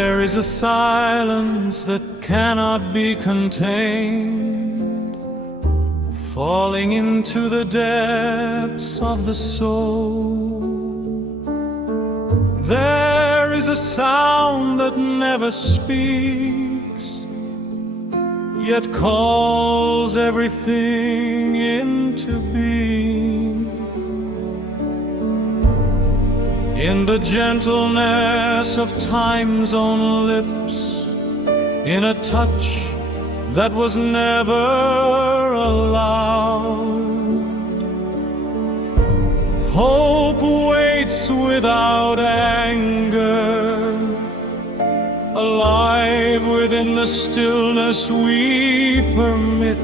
There is a silence that cannot be contained, falling into the depths of the soul. There is a sound that never speaks, yet calls everything into being. In the gentleness of time's own lips, in a touch that was never allowed, hope waits without anger, alive within the stillness we permit.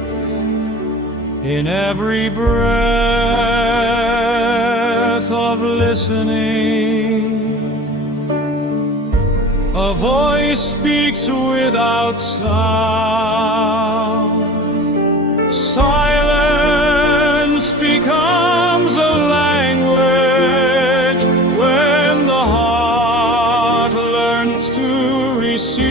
In every breath of listening, a voice speaks without sound. Silence becomes a language when the heart learns to receive.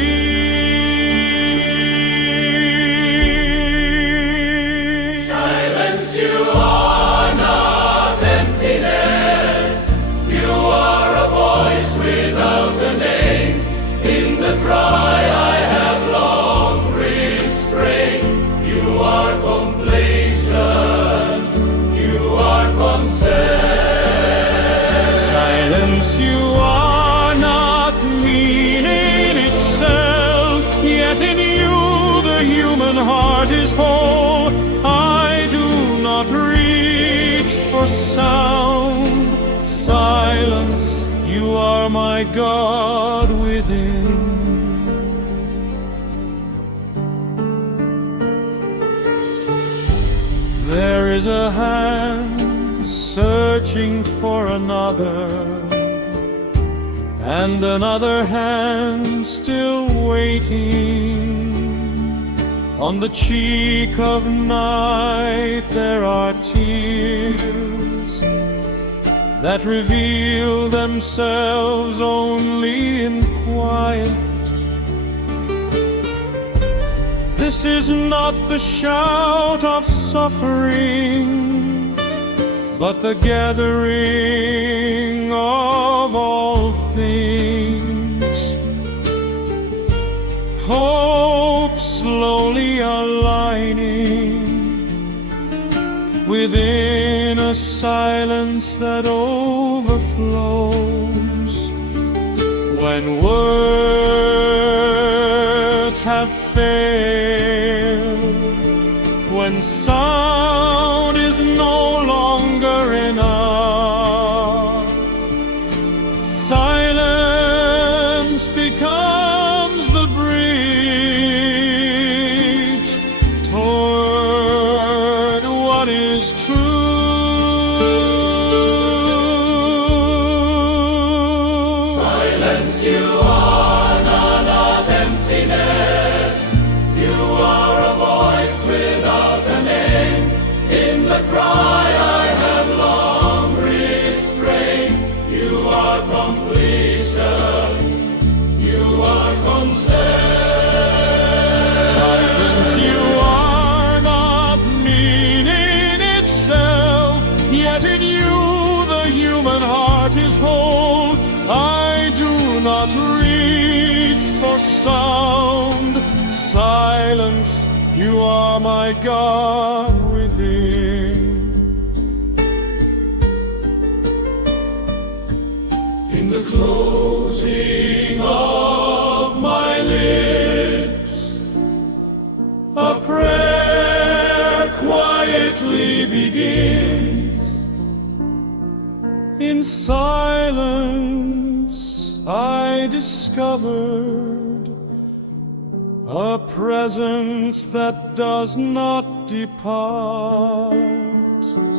Silence, you are not emptiness. You are a voice without a name. In the cry I have long restrained, you are completion, you are consent. Silence, you are not meaning itself, yet in you the human heart is whole. I do not reach for sound. Silence, you are my God within. There is a hand searching for another, and another hand still waiting. On the cheek of night there are tears that reveal themselves only in quiet. This is not the shout of suffering, but the gathering of all things. Hope slowly aligning within a silence that overflows. When words have failed, when sound is no longer enough, silence becomes the bridge toward what is true. Silence, you are not emptiness. You are a voice without a name. In the cry I have long restrained, you are completion, you are consent. Silence, you are not meaning itself, yet in you the human heart is whole. I do not reach for sound. Silence, you are my God within. In the closing of my lips, a prayer quietly begins. In silence I discovered a presence that does not depart.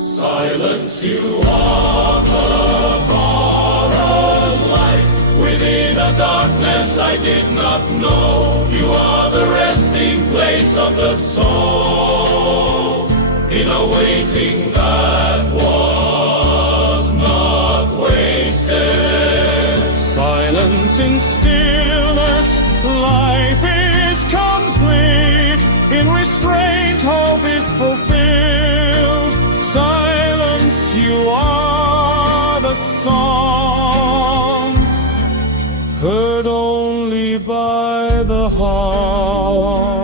Silence, you are the bar of light. Within a darkness I did not know, you are the resting place of the soul. In a waiting that was not wasted. Silence, silence, in stillness, life is complete. In restraint, hope is fulfilled. Silence, you are the song, heard only by the heart.